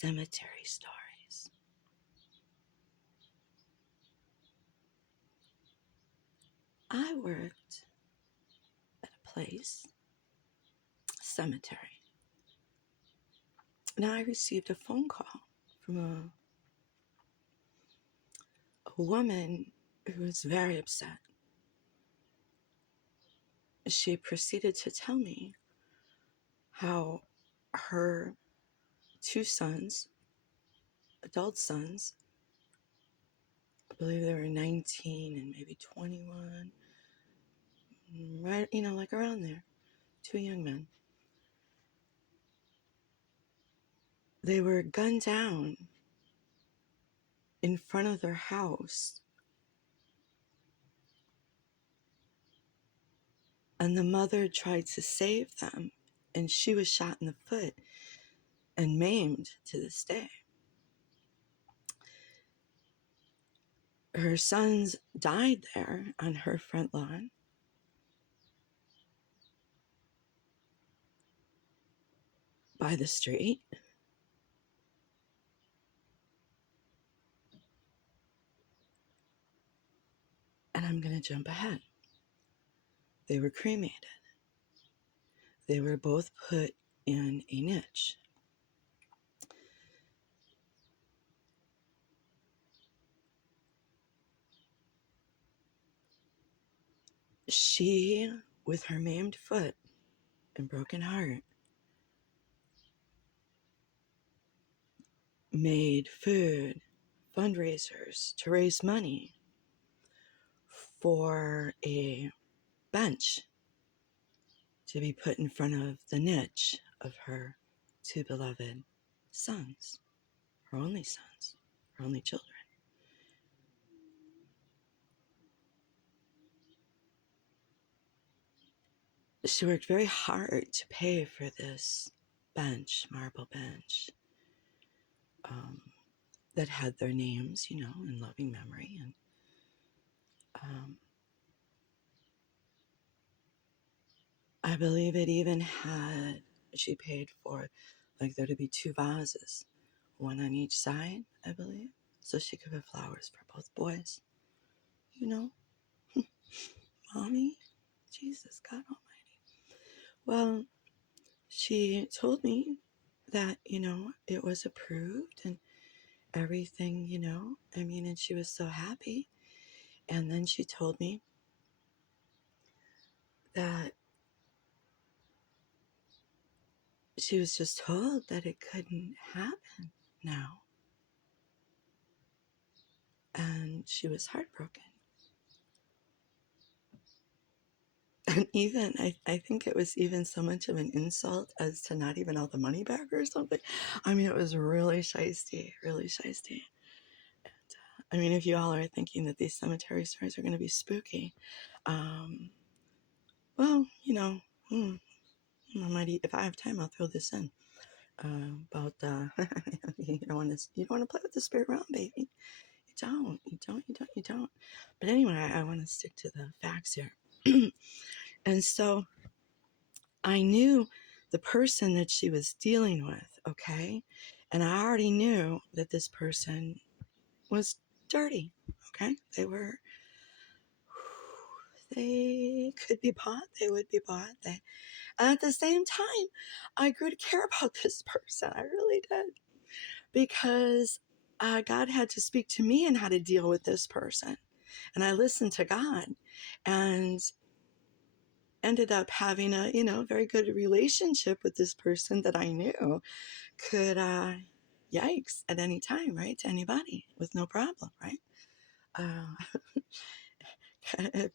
cemetery stories. I worked at a place, cemetery. Now I received a phone call from a woman who was very upset. She proceeded to tell me how her two sons, adult sons, I believe they were 19 and maybe 21, right, like around there, two young men. They were gunned down in front of their house. And the mother tried to save them, and she was shot in the foot and maimed to this day. Her sons died there on her front lawn. By the street. And I'm going to jump ahead. They were cremated. They were both put in a niche. She, with her maimed foot and broken heart, made food, fundraisers to raise money for a bench to be put in front of the niche of her two beloved sons, her only children. She worked very hard to pay for this bench, marble bench, that had their names, in loving memory. And I believe it even had, she paid for, like, there to be two vases, one on each side, I believe, so she could put flowers for both boys. Mommy, Jesus, God Almighty. Well, she told me that, it was approved and everything, and she was so happy. And then she told me that she was just told that it couldn't happen now. And she was heartbroken. And even, I think it was even so much of an insult as to not even all the money back or something. It was really shiesty, really shiesty. And, if you all are thinking that these cemetery stories are going to be spooky, well, I might, if I have time, I'll throw this in. About you don't want to play with the spirit realm, baby. You don't. But anyway, I want to stick to the facts here. And so I knew the person that she was dealing with, okay? And I already knew that this person was dirty, okay? They could be bought, they would be bought. And at the same time, I grew to care about this person. I really did. Because God had to speak to me on how to deal with this person. And I listened to God and ended up having a, very good relationship with this person that I knew could, yikes, at any time, right? To anybody with no problem, right?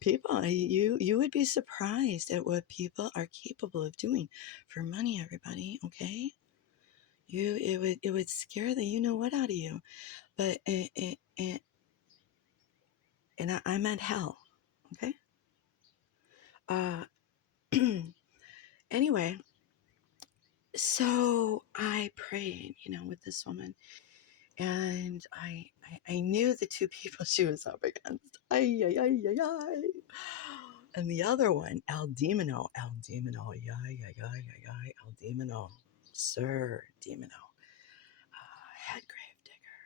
People, you would be surprised at what people are capable of doing for money, everybody, okay? It would scare the you-know-what out of you. But, and I meant hell, okay? Anyway, so I prayed, with this woman, and I knew the two people she was up against. Ay, ay, ay, ay, ay. And the other one, El Demino, El Demino, Sir Demino. head gravedigger.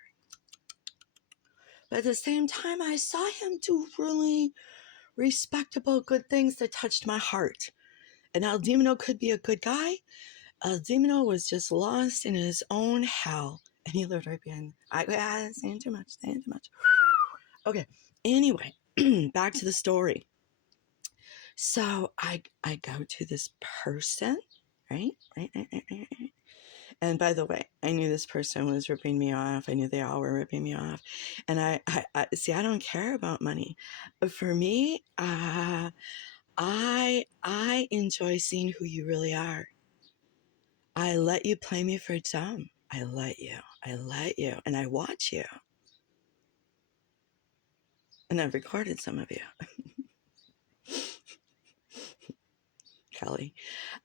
But at the same time, I saw him do really respectable, good things that touched my heart. And El Demino could be a good guy. El Demino was just lost in his own hell. And he lived right behind. Saying too much, saying too much. Okay, anyway, back to the story. So I go to this person, right? And by the way, I knew this person was ripping me off. I knew they all were ripping me off. And I see, I don't care about money. But for me, I enjoy seeing who you really are. I let you play me for dumb. I let you, and I watch you. And I've recorded some of you. Kelly.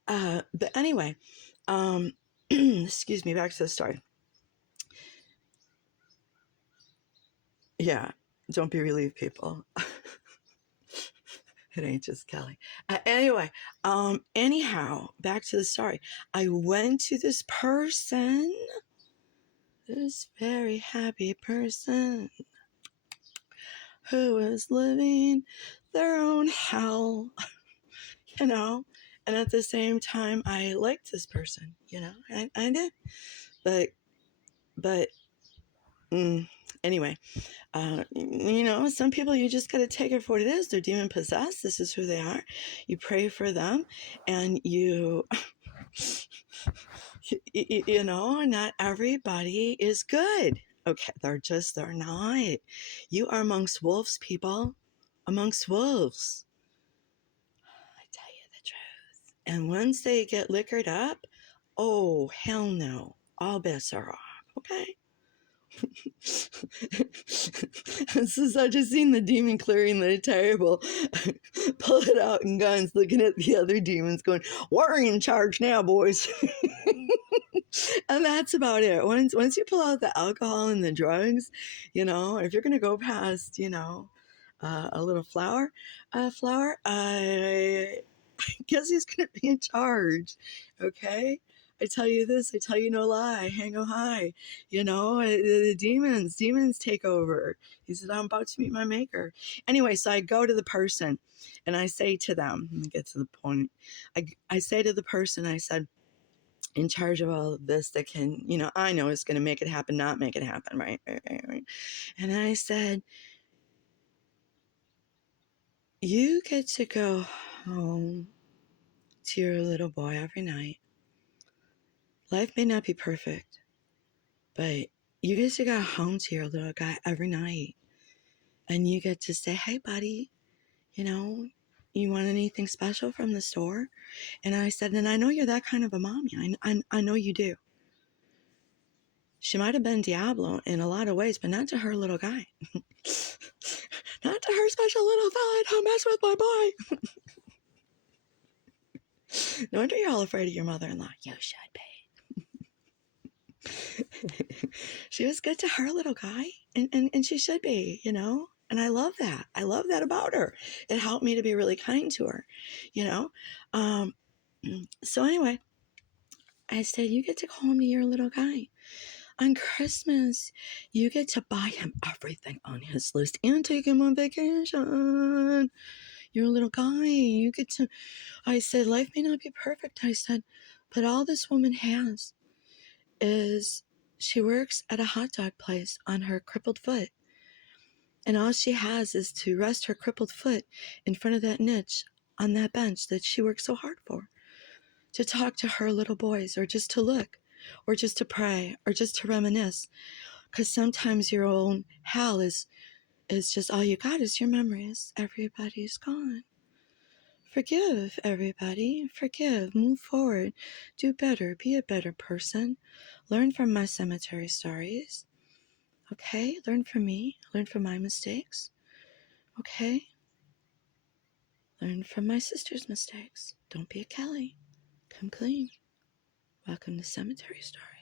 But anyway, excuse me, back to the story. Yeah, don't be relieved, people. It ain't just Kelly. Anyway, anyhow, back to the story. I went to this person, this very happy person who was living their own hell, you know, and at the same time, I liked this person, you know, I did, but anyway, you know, some people, you just got to take it for what it is. They're demon possessed. This is who they are. You pray for them, and you know, not everybody is good. Okay, they're not. You are amongst wolves, people. Amongst wolves. I tell you the truth. And once they get liquored up, oh, hell no. All bets are off. Okay? This is, I just seen the demon clearing the table, pull it out in guns, looking at the other demons, going, "We're in charge now, boys." And that's about it. Once you pull out the alcohol and the drugs, you know, if you're gonna go past, you know, a little flour, I guess he's gonna be in charge. Okay. I tell you this, I tell you no lie, hang on high. You know, the demons take over. He said, I'm about to meet my maker. Anyway, so I go to the person and I say to them, let me get to the point. I say to the person, I said, in charge of all of this that can, you know, I know is going to make it happen, not make it happen, right? And I said, you get to go home to your little boy every night. Life may not be perfect, but you get to go home to your little guy every night. And you get to say, hey, buddy, you know, you want anything special from the store? And I said, and I know you're that kind of a mommy. I know you do. She might have been Diablo in a lot of ways, but not to her little guy. Not to her special little fella. Don't mess with my boy. No wonder you're all afraid of your mother-in-law. You should be. She was good to her little guy, and she should be, you know? And I love that. I love that about her. It helped me to be really kind to her, you know? So anyway, I said, you get to go home to your little guy. On Christmas, you get to buy him everything on his list and take him on vacation. You're a little guy. You get to, I said, life may not be perfect. I said, but all this woman has is she works at a hot dog place on her crippled foot. And all she has is to rest her crippled foot in front of that niche on that bench that she works so hard for, to talk to her little boys, or just to look, or just to pray, or just to reminisce. Because sometimes your own hell is just all you got is your memories. Everybody's gone. Forgive everybody. Forgive. Move forward. Do better. Be a better person. Learn from my cemetery stories. Okay? Learn from me. Learn from my mistakes. Okay? Learn from my sister's mistakes. Don't be a Kelly. Come clean. Welcome to Cemetery Stories.